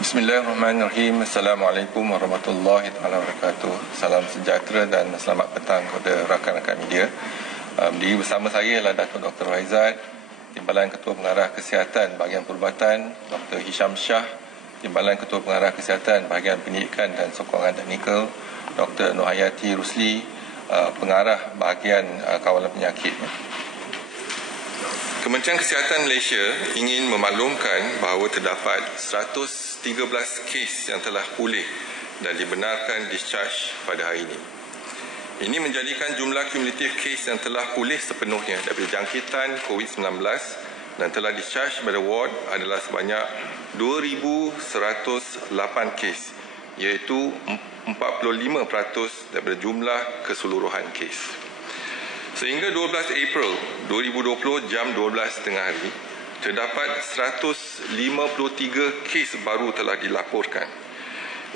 Bismillahirrahmanirrahim. Assalamualaikum warahmatullahi wabarakatuh. Salam sejahtera dan selamat petang kepada rakan-rakan media. Berdiri bersama saya adalah Datuk Dr. Raizat, Timbalan Ketua Pengarah Kesihatan Bahagian Perubatan, Dr. Hisham Shah, Timbalan Ketua Pengarah Kesihatan Bahagian Pendidikan dan Sokongan Teknikal, Dr. Nohayati Rusli, Pengarah Bahagian Kawalan Penyakit. Kementerian Kesihatan Malaysia ingin memaklumkan bahawa terdapat 113 kes yang telah pulih dan dibenarkan discharge pada hari ini. Ini menjadikan jumlah kumulatif kes yang telah pulih sepenuhnya daripada jangkitan COVID-19 dan telah discharge pada ward adalah sebanyak 2,108 kes, iaitu 45% daripada jumlah keseluruhan kes. Sehingga 12 April 2020 jam 12 tengah hari, terdapat 153 kes baru telah dilaporkan.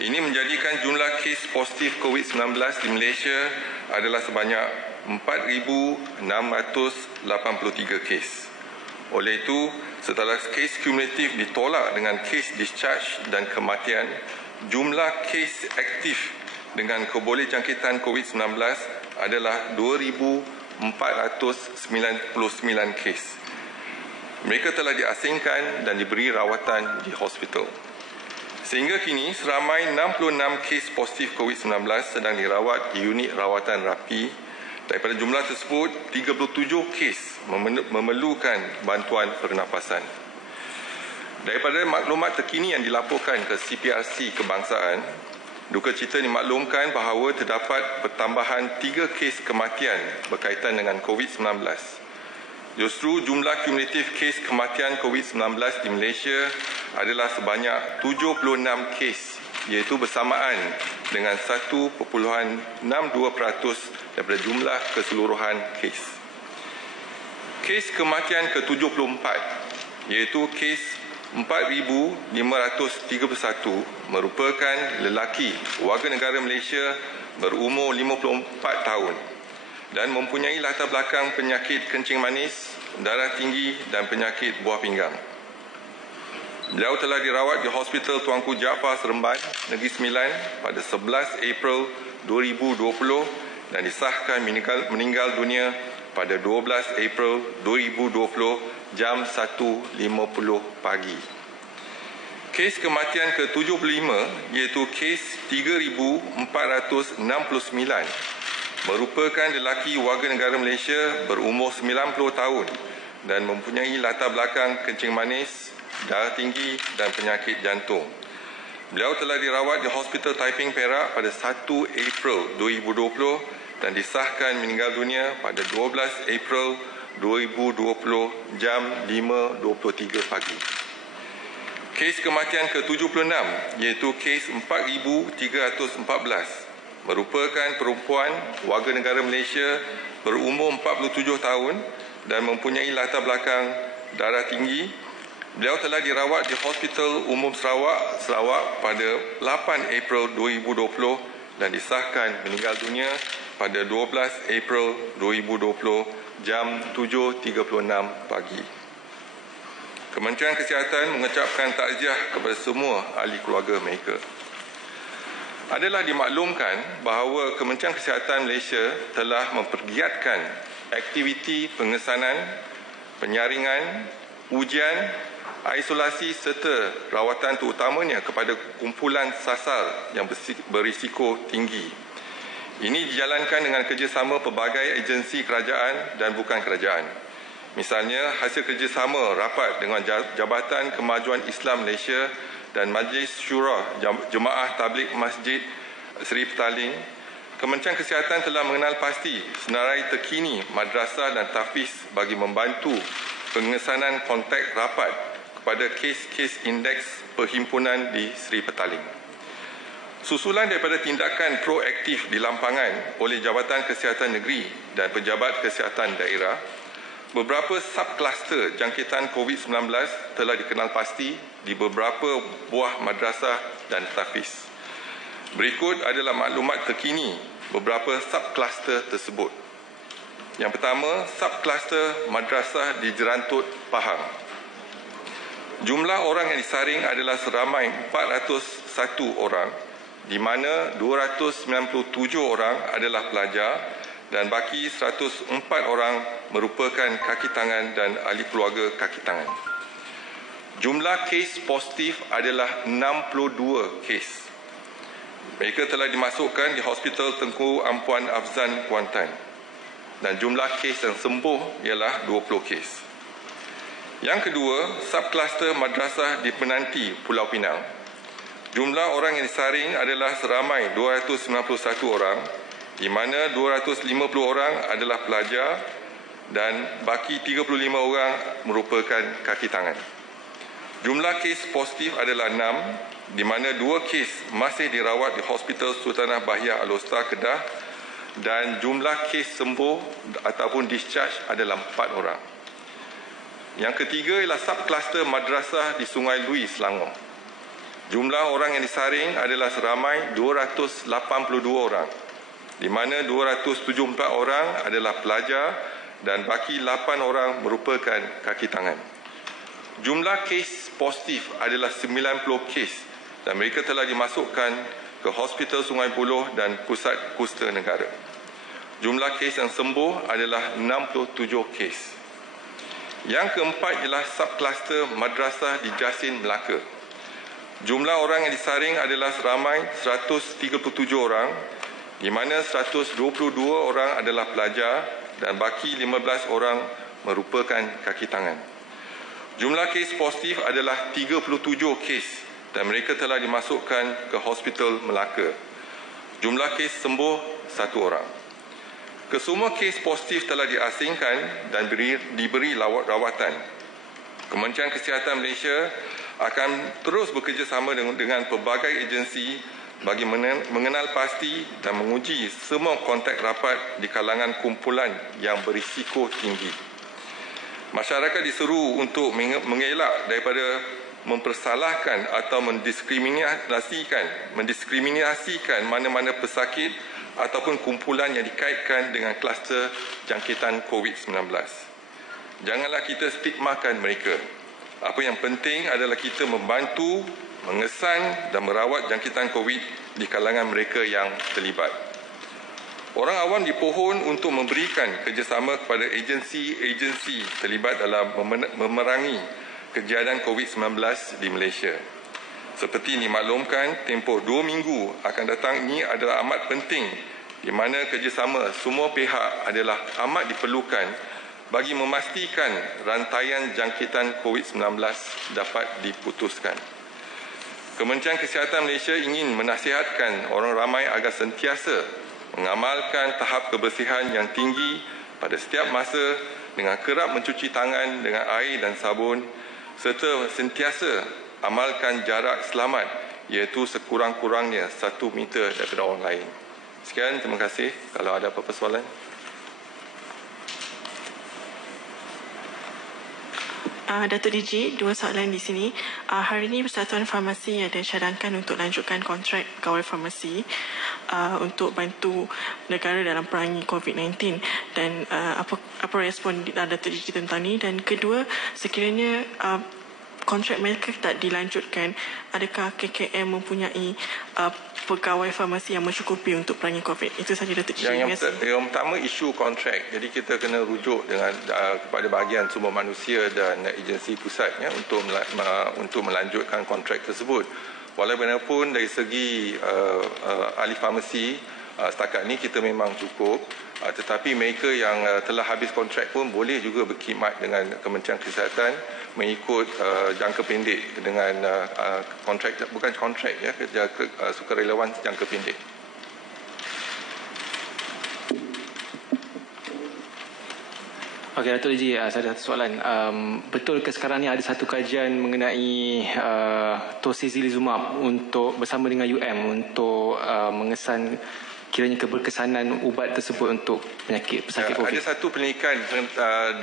Ini menjadikan jumlah kes positif COVID-19 di Malaysia adalah sebanyak 4,683 kes. Oleh itu, setelah kes kumulatif ditolak dengan kes discharge dan kematian, jumlah kes aktif dengan keboleh jangkitan COVID-19 adalah 2,499 kes. Mereka telah diasingkan dan diberi rawatan di hospital. Sehingga kini, seramai 66 kes positif COVID-19 sedang dirawat di unit rawatan rapi. Daripada jumlah tersebut, 37 kes memerlukan bantuan pernafasan. Daripada maklumat terkini yang dilaporkan ke CPRC Kebangsaan, duka cita dimaklumkan bahawa terdapat pertambahan 3 kes kematian berkaitan dengan COVID-19. Justru jumlah kumulatif kes kematian COVID-19 di Malaysia adalah sebanyak 76 kes, iaitu bersamaan dengan 1.62% daripada jumlah keseluruhan kes. Kes kematian ke-74, iaitu kes 4,531 merupakan lelaki warga negara Malaysia berumur 54 tahun dan mempunyai latar belakang penyakit kencing manis, darah tinggi dan penyakit buah pinggang. Beliau telah dirawat di Hospital Tuanku Jaafar Seremban, Negeri Sembilan pada 11 April 2020 dan disahkan meninggal dunia pada 12 April 2020 jam 1.50 pagi. Kes kematian ke-75 iaitu kes 3,469 merupakan lelaki warga negara Malaysia berumur 90 tahun dan mempunyai latar belakang kencing manis, darah tinggi dan penyakit jantung. Beliau telah dirawat di Hospital Taiping Perak pada 1 April 2020 dan disahkan meninggal dunia pada 12 April 2020 jam 5.23 pagi. Kes kematian ke-76 iaitu kes 4,314 merupakan perempuan warga negara Malaysia berumur 47 tahun dan mempunyai latar belakang darah tinggi. Beliau telah dirawat di Hospital Umum Sarawak pada 8 April 2020 dan disahkan meninggal dunia pada 12 April 2020 jam 7.36 pagi. Kementerian Kesihatan mengucapkan takziah kepada semua ahli keluarga mereka. Adalah dimaklumkan bahawa Kementerian Kesihatan Malaysia telah mempergiatkan aktiviti pengesanan, penyaringan, ujian, isolasi serta rawatan terutamanya kepada kumpulan sasar yang berisiko tinggi. Ini dijalankan dengan kerjasama pelbagai agensi kerajaan dan bukan kerajaan. Misalnya, hasil kerjasama rapat dengan Jabatan Kemajuan Islam Malaysia dan Majlis Syura Jemaah Tabligh Masjid Seri Petaling, Kementerian Kesihatan telah mengenal pasti senarai terkini madrasah dan tahfiz bagi membantu pengesanan kontak rapat kepada kes-kes indeks perhimpunan di Seri Petaling. Susulan daripada tindakan proaktif di lampangan oleh Jabatan Kesihatan Negeri dan Pejabat Kesihatan Daerah, beberapa subkluster jangkitan COVID-19 telah dikenal pasti di beberapa buah madrasah dan tahfiz. Berikut adalah maklumat terkini beberapa subkluster tersebut. Yang pertama, subkluster madrasah di Jerantut, Pahang. Jumlah orang yang disaring adalah seramai 401 orang, di mana 297 orang adalah pelajar dan baki 104 orang merupakan kaki tangan dan ahli keluarga kaki tangan. Jumlah kes positif adalah 62 kes. Mereka telah dimasukkan di Hospital Tengku Ampuan Afzan Kuantan dan jumlah kes yang sembuh ialah 20 kes. Yang kedua, subkluster madrasah di Penanti, Pulau Pinang. Jumlah orang yang disaring adalah seramai 291 orang, di mana 250 orang adalah pelajar dan baki 35 orang merupakan kaki tangan. Jumlah kes positif adalah 6, di mana 2 kes masih dirawat di Hospital Sultanah Bahiah Al-Usta, Kedah dan jumlah kes sembuh ataupun discharge adalah 4 orang. Yang ketiga ialah subkluster madrasah di Sungai Lui, Selangor. Jumlah orang yang disaring adalah seramai 282 orang, di mana 274 orang adalah pelajar dan baki 8 orang merupakan kaki tangan. Jumlah kes positif adalah 90 kes dan mereka telah dimasukkan ke Hospital Sungai Buloh dan Pusat Kusta Negara. Jumlah kes yang sembuh adalah 67 kes. Yang keempat ialah subkluster madrasah di Jasin, Melaka. Jumlah orang yang disaring adalah seramai 137 orang, di mana 122 orang adalah pelajar dan baki 15 orang merupakan kaki tangan. Jumlah kes positif adalah 37 kes dan mereka telah dimasukkan ke Hospital Melaka. Jumlah kes sembuh 1 orang. Kesemua kes positif telah diasingkan dan diberi rawatan. Kementerian Kesihatan Malaysia akan terus bekerjasama dengan pelbagai agensi bagi mengenal pasti dan menguji semua kontak rapat di kalangan kumpulan yang berisiko tinggi. Masyarakat diseru untuk mengelak daripada mempersalahkan atau mendiskriminasikan mana-mana pesakit ataupun kumpulan yang dikaitkan dengan kluster jangkitan COVID-19. Janganlah kita stigmakan mereka. Apa yang penting adalah kita membantu, mengesan dan merawat jangkitan COVID di kalangan mereka yang terlibat. Orang awam dipohon untuk memberikan kerjasama kepada agensi-agensi terlibat dalam memerangi kejadian COVID-19 di Malaysia. Seperti dimaklumkan, tempoh 2 minggu akan datang ini adalah amat penting di mana kerjasama semua pihak adalah amat diperlukan bagi memastikan rantaian jangkitan COVID-19 dapat diputuskan. Kementerian Kesihatan Malaysia ingin menasihatkan orang ramai agar sentiasa mengamalkan tahap kebersihan yang tinggi pada setiap masa dengan kerap mencuci tangan dengan air dan sabun serta sentiasa amalkan jarak selamat iaitu sekurang-kurangnya 1 meter daripada orang lain. Sekian, terima kasih. Kalau ada apa-apa soalan. Datuk DG, 2 soalan di sini. Hari ini Persatuan Farmasi ada cadangkan untuk lanjutkan kontrak pegawai farmasi untuk bantu negara dalam perangi COVID-19 dan apa respon Datuk DG tentang ini. Dan kedua, sekiranya kontrak mereka tak dilanjutkan, adakah KKM mempunyai pegawai farmasi yang mencukupi untuk perangi COVID? Itu saja Datuk DG. Yang pertama, isu kontrak. Jadi kita kena rujuk dengan kepada bahagian sumber manusia dan agensi pusat untuk melanjutkan kontrak tersebut. Walaupun dari segi ahli farmasi setakat ini kita memang cukup, tetapi mereka yang telah habis kontrak pun boleh juga berkhidmat dengan Kementerian Kesihatan mengikut jangka pendek dengan kontrak, bukan kontrak ya, sukarelawan jangka pendek. Okey, Datuk DG, saya ada satu soalan. Betul ke sekarang ni ada satu kajian mengenai tocilizumab untuk bersama dengan UM untuk mengesan kiranya keberkesanan ubat tersebut untuk pesakit COVID? Ada satu penyelidikan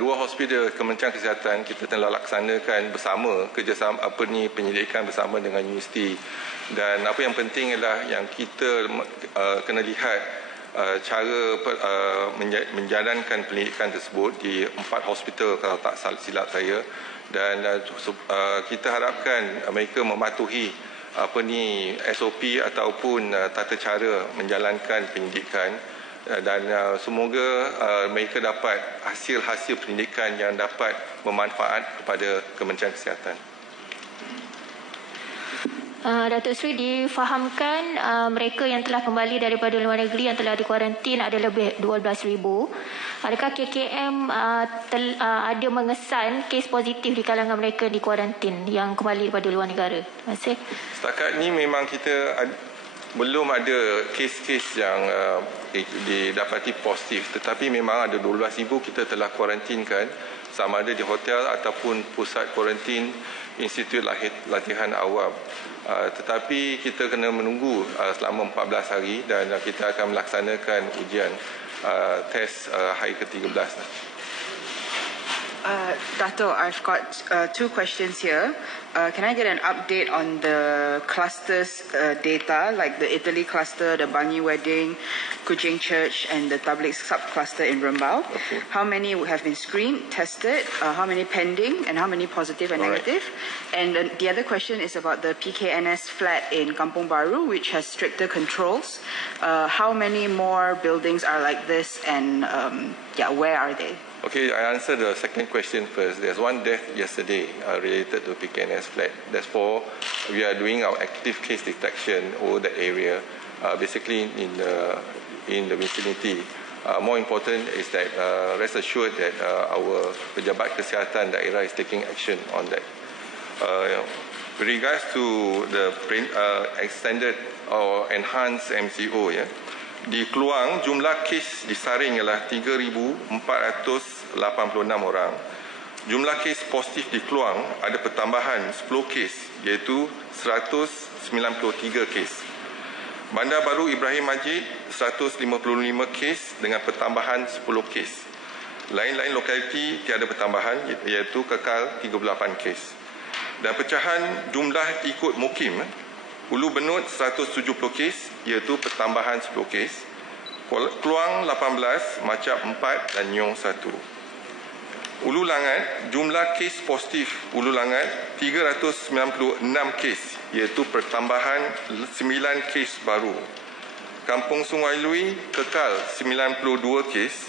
2 hospital Kementerian Kesihatan kita telah laksanakan bersama, kerjasama penyelidikan bersama dengan universiti. Dan apa yang penting ialah yang kita kena lihat cara menjalankan penyelidikan tersebut di 4 hospital kalau tak silap saya, dan kita harapkan mereka mematuhi SOP ataupun tata cara menjalankan pendidikan, dan semoga mereka dapat hasil-hasil pendidikan yang dapat bermanfaat kepada Kementerian Kesihatan. Datuk Seri difahamkan mereka yang telah kembali daripada luar negeri yang telah dikuarantin ada lebih 12,000. Adakah KKM ada mengesan kes positif di kalangan mereka di kuarantin yang kembali daripada luar negara? Terima kasih. Setakat ini memang kita belum ada kes-kes yang didapati positif, tetapi memang ada 12,000 kita telah kuarantinkan, sama ada di hotel ataupun pusat kuarantin Institut Latihan Awam. Tetapi kita kena menunggu selama 14 hari dan kita akan melaksanakan ujian tes hari ke-13. Dato', I've got 2 questions here. Can I get an update on the clusters data, like the Italy cluster, the Bangi wedding, Kuching Church, and the Tabligh sub-cluster in Rembau? Okay. How many have been screened, tested, how many pending, and how many positive and negative? And the other question is about the PKNS flat in Kampung Baru, which has stricter controls. How many more buildings are like this, and where are they? Okay, I answer the second question first. There's one death yesterday related to PKNS flat. Therefore, we are doing our active case detection over that area, basically in the vicinity. More important is that rest assured that our pejabat kesihatan daerah is taking action on that. With regards to the extended or enhanced MCO, di Keluang, jumlah kes disaring ialah 3,486 orang. Jumlah kes positif di Keluang ada pertambahan 10 kes, iaitu 193 kes. Bandar Baru Ibrahim Majid, 155 kes dengan pertambahan 10 kes. Lain-lain lokaliti tiada pertambahan, iaitu kekal 38 kes. Dan pecahan jumlah ikut mukim, Ulu Benut 170 kes, iaitu pertambahan 10 kes. Keluang 18, Macap 4 dan Nyong 1. Ulu Langat, jumlah kes positif Ulu Langat 396 kes, iaitu pertambahan 9 kes baru. Kampung Sungai Lui kekal 92 kes.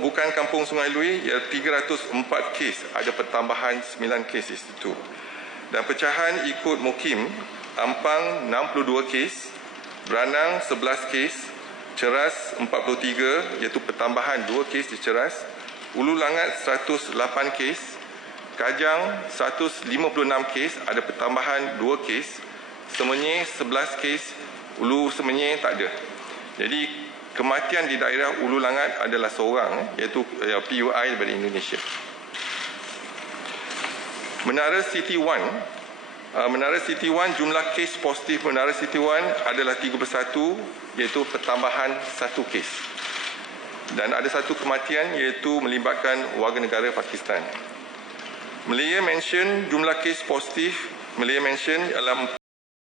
Bukan Kampung Sungai Lui, iaitu 304 kes, ada pertambahan 9 kes di situ. Dan pecahan ikut mukim, Ampang 62 kes, Beranang 11 kes, Ceras 43, iaitu pertambahan 2 kes di Ceras, Ulu Langat 108 kes, Kajang 156 kes, ada pertambahan 2 kes, Semenyih 11 kes, Ulu Semenyih tak ada. Jadi kematian di daerah Ulu Langat adalah seorang, iaitu PUI daripada Indonesia. Menara City 1, Menara City 1, jumlah kes positif Menara City 1 adalah 31, iaitu pertambahan 1 kes. Dan ada 1 kematian, iaitu melibatkan warga negara Pakistan. Malaya Mansion, jumlah kes positif Malaya Mansion adalah